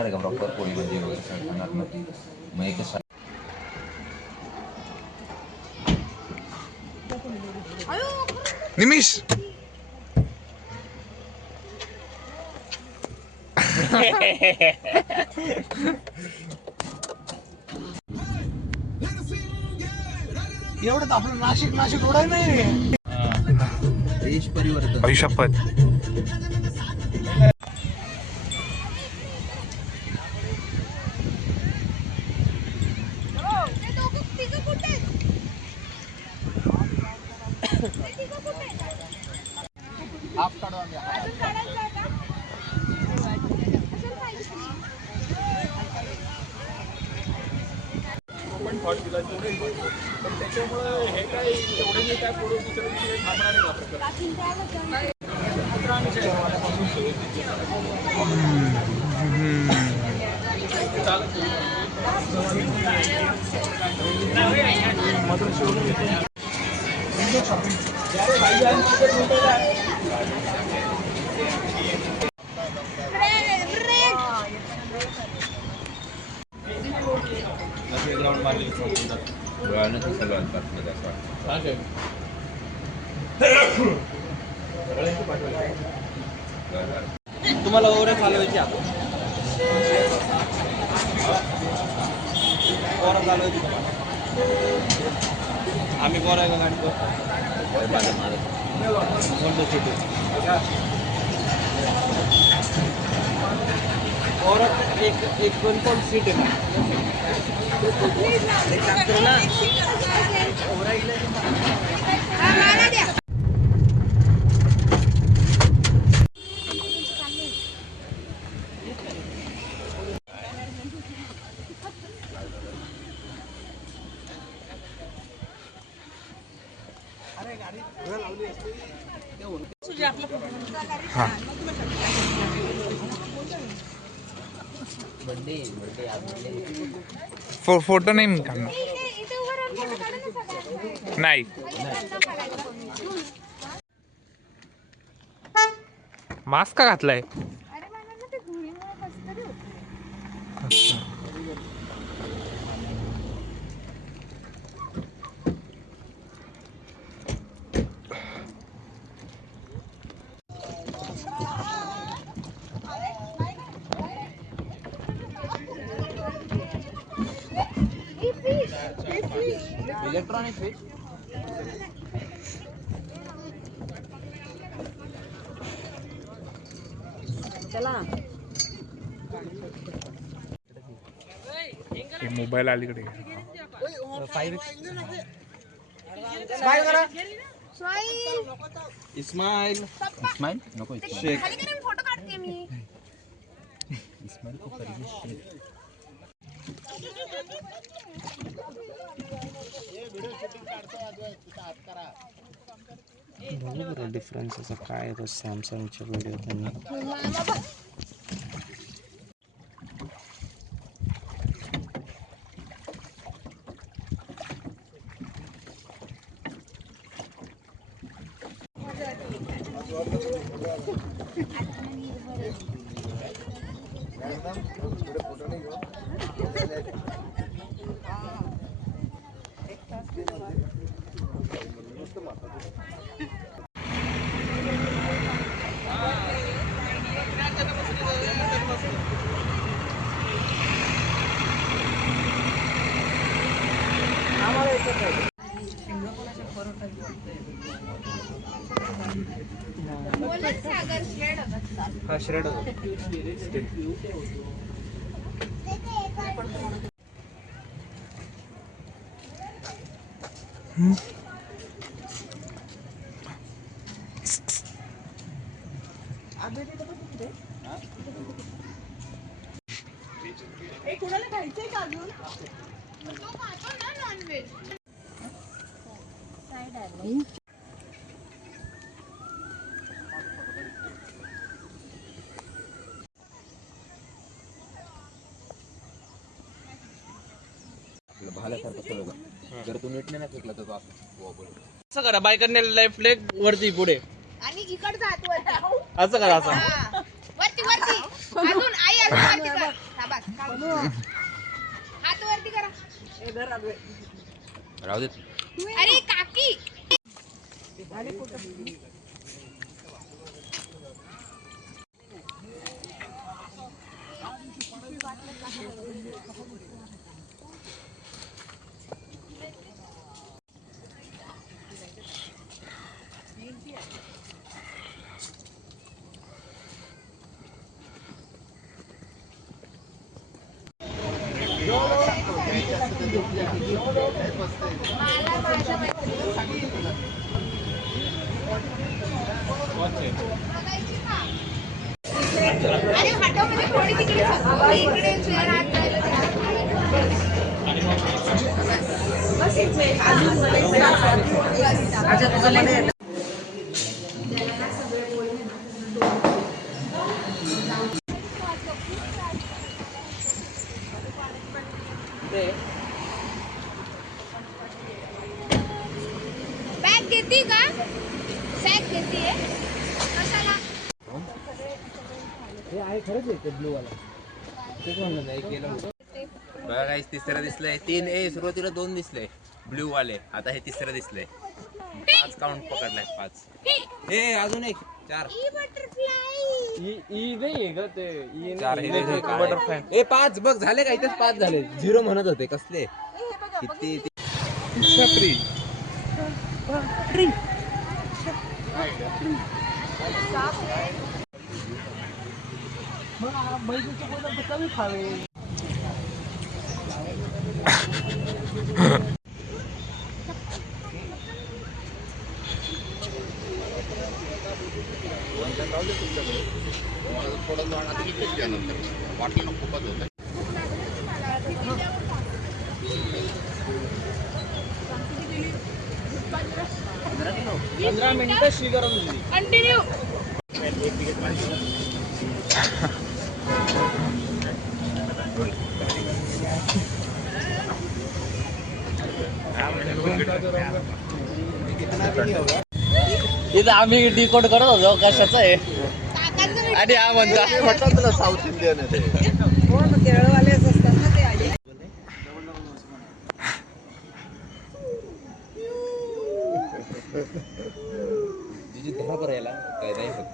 बनवणार आहे का प्रॉपर पोळी भाजी वगैरे सगळं खाणार ना मग एकच निमिष एवढं तर आपलं नाशिक रोड आहे नाही देश परिवर्तन आयुष्यपत त्याच्यामुळे हे काय एवढे जे काय पुढे थांबणार ग्राउंड मारले तुम्हाला ओव्हर चालवायची आपण ओव्हर चालवायची आम्ही बोरा का गाडी और एक कौन सीट है ना फोटो नाही मी काढणार नाही मास्क का घातलाय इलेक्ट्रॉनिक फिश चला मोबाईल अलीकडे इस्माइल इस्माइल नको शेख फोटो काढते मी इस्माइल को करेंगे शेख बघू बरं डिफरन्स असा काय आहे तो सॅमसंगच्या व्हिडिओ त्यांनी हा श्रेड कोणाला खायचंय का अजून तो खातो ना नॉनव्हेज साईड आहे भाल्यासारखं सगळं जर तू नीट नाही फेकला तर असं करा बायकांनी लेफ्ट लेग वरती पुढे आणि इकडचा हात वर असं करा असं वरती वरती अजून आई अजून वरती कर हात वरती करा. राहू दे. अरे काकी अरे हटवमध्ये थोडी तिकडे सरकव. इकडे चेअर हात जायला बॅग घेते का? सॅक घेते कशाला? बघा गाईस तिसरं दिसलंय. 3 सुरुवातीला 2 दिसले ब्ल्यू वाले. आता हे तिसरं दिसलंय. 5 काउंट पकडलाय. 5 अजून एक 4 बटरफ्लाय 5 बघ झाले का? इथेच 5 झाले. 0 म्हणत होते कसले किती छपरी कंटिन्यू. इथं आम्ही डिकोड करत होतो कशाचं आहे काकांचं आणि हा म्हणतो म्हटलं तुला साऊथ इंडियन आहे ते. केरळवालेच असतात ना ते आले. जिजी धरा बरं याला काय नाही होत.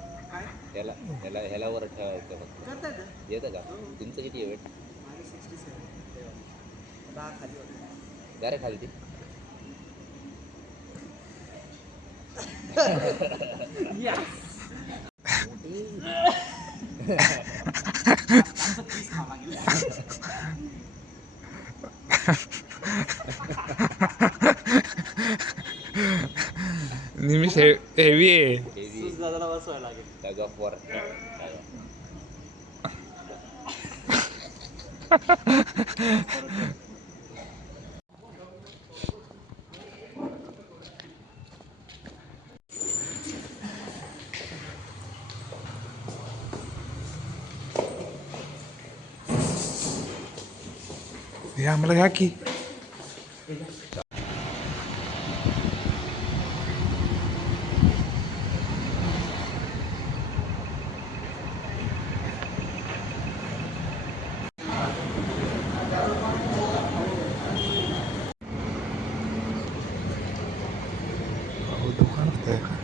त्याला ह्याला ह्याला वर ठेवायचं फक्त. येतं का? तुमचं किती आहे वेट? जा रे खाली ती. निमिष हेवी आहे. Tug of war. हे आम्हाला घ्या की. दुकान होतं